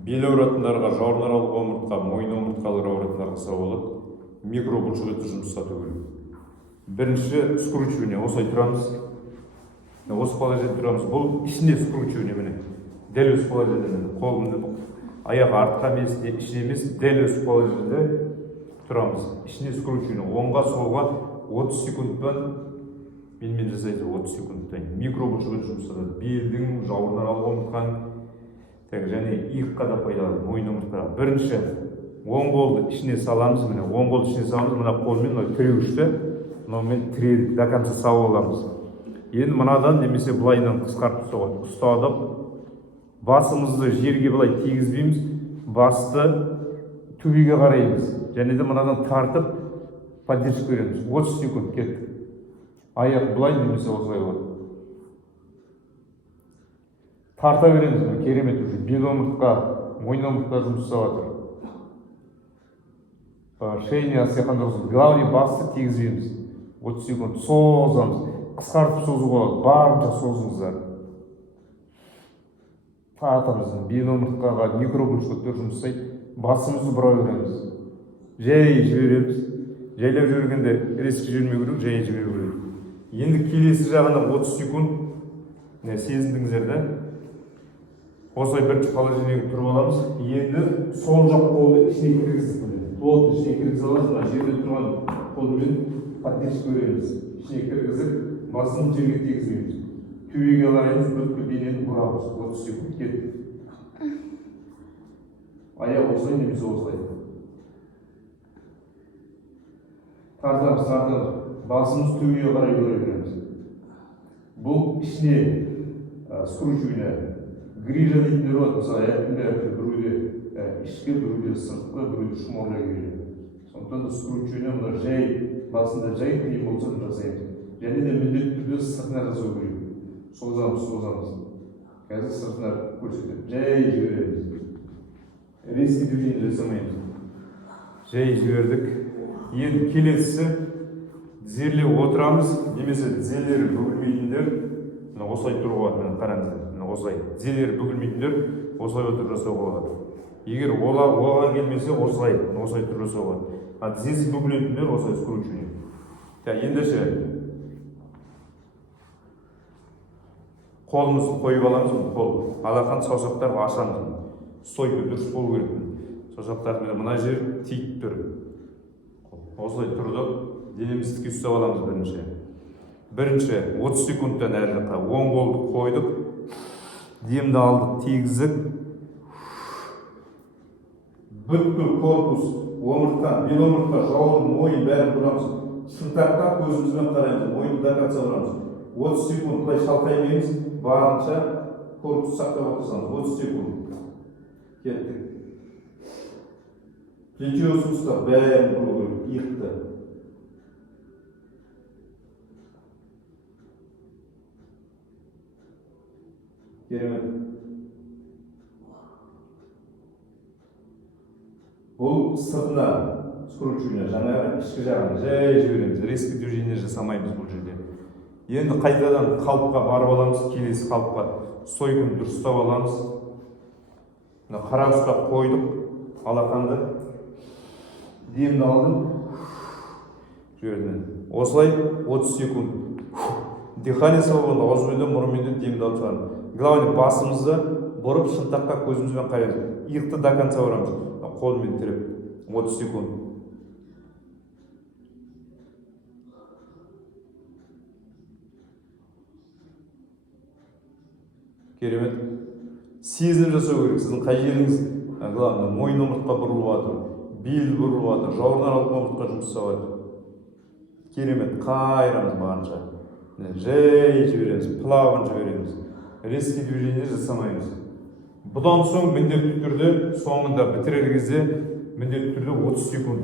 Бел ауыратындарға, жауырынаралық омыртқа, мойын омыртқалары ауыратындарға жасауға болады. Микробұлшық етіп жұмыс жасату керек. Бірінші скручивание, осылай тұрамыз. Осы положение тұрамыз. Бұл ішіне скручивание міне. Дәл осы положение қолымды аяғы артқа емес, ішіне емес, дәл осы положение тұрамыз. Ішіне скручивание. Оңға, солға 30 секундтан менімен жасайды 30 секундтан. Микробұлшық етіп жұмыс жасатады. Белдің, жауырынаралық омыртқаның және иыққа да пайдаланады, мойын омыртқаға. Бірінші оң қолды ішіне саламыз, міне оң қолды ішіне саламыз, мына қолмен тіреуішті мынамен тіредік, до конца салып аламыз. Енді мынадан немесе былайынан қысқартып ұстадық, басымызды жерге былай тигізбейміз, басты төбеге қараймыз, және де мынадан тартып поддержка береміз. 30 секунд кеттік. Аяқ былай немесе осылай болады. Тарта береміз, керемет уже. Бел омыртқа, мойын омыртқа жұмыс жасап жатыр. Шейіне асияқан дұрыс. Главный басты тигіземіз. 30 секунд созамыз. Қысқартып созуға болады. Барынша созыңыздар. Тартамыз. Бел омыртқаға микробұлшықтар жұмыс жасайды. Басымызды бұра береміз. Жай жібереміз. Жайлап жібергенде резко жібермеу керек, жай жіберу керек. Енді келесі жағына 30 секунд сезіндіңіздер да? Осылай бірінші положениеге тұрып аламыз. Енді сол жақ қолды ішіне кіргізіп, плотно ішіне кіргізіп аламыз. Мына жерде тұрған қолмен поддержка береміз. Ішіне кіргізіп, басын жерге тигізбейміз. Төбеге қараймыз, бүткіл денені бұрамыз. 30 секунд кетті. Аяқ осылай немесе осылай. Тартамыз. Басымыз төбеге қарай көре береміз. Бұл ішіне скручивание. Грижа дейтіндер болады, мысалы, біреуде ішкі, біреуде сыртқы, біреуде шуморлай келеді. Сондықтан да скручивание мына жай, басында жай қиын болса жасаймыз. Және де міндетті түрде сыртына жасау керек. Созамыз. Қазір сыртына көрсетеді. Жай жібереміз. Резкий движение жасамаймыз. Жай жібердік. Енді келесісі тізерлеп отырамыз, немесе тізелері бүгілмейтіндер осылай тұруға болады, қараңыздар. Осылай. Тізелері бүгілмейтіндер осылай отырып жасауға болады. Егер оған келмесе осылай тұрып жасауға болады. Тізесі бүгілетіндер осылай скручивание. Ендеше қолымызды қойып аламыз, қол. Алақан саусақтарды ашамыз. Стойка дұрыс болу керек. Саусақтарды мына жер тиіп тұр. Осылай тұрдық. Денемізді тіке ұстап аламыз бірінші 30 секундтан әр жаққа оң қолды қойдық. Демді алдық, тигіздік. Бүткіл корпус, омыртқа, бел омыртқа, жауырын, мойын бәрін бұрамыз. Шынтақтап көзімізбен қараймыз, мойынды до конца бұрамыз. 30 секунд былай шалқаймаймыз, барынша корпус сақтап отырсаңыз. 30 секунд. Кеттік. Плечо ұстап, бәрін бұру керек, иықты. Керемет. Бұл сыртына скручивание, жаңағы ішкі жағына жай жібереміз. Резкий движение жасамаймыз бұл жерде. Енді қайтадан қалыпқа барып аламыз, келесі қалыпқа стойканы дұрыстап аламыз. Қара ұстап қойдық, алақанды. Демді алдым. Жібердім. Осылай 30 секунд. Дыхание свободно, ауызбенен, мұрынмен демді алып шығармыз. Главное, басымызды бұрып шынтаққа көзімізбен қараймыз. Иықты до конца бұрамыз. Қолмен тіреп. 30 секунд. Керемет. Сезініп жасау керек. Сіздің қай жеріңіз, главное, мойын омыртқа бұрылып жатыр, бел бұрылып жатыр, жауырынаралық омыртқа жұмыс жасап жатыр. Керемет. Қайрамыз барынша. Жай жібереміз, плавно жібереміз. Резкий движение жасамаймыз. Бұдан соң міндетті түрде соңында бітірер кезде міндетті түрде 30 секунд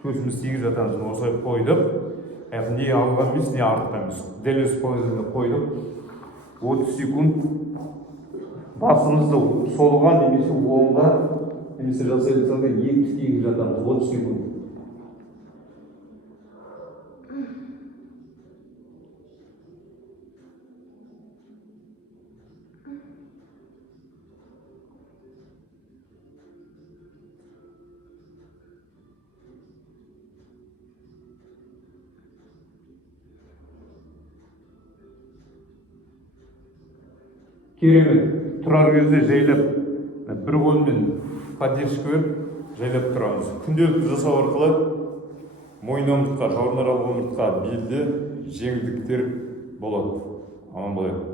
төсіміз тигізіп жатамыз. Осылай қойдық. Не алға емес, не артқа емес. Дәл осы положениеге қойдық. 30 секунд басымызды солға немесе оңға немесе жасайды салға екі тигізіп жатамыз. 30 секунд. керемет. Тұрар кезде жайлап бір қолмен поддержка беріп жайлап тұрамыз. Күнделікті жасау арқылы мойын омыртқа, жауырынаралық омыртқа, белде жеңілдіктер болады. Аман болайық.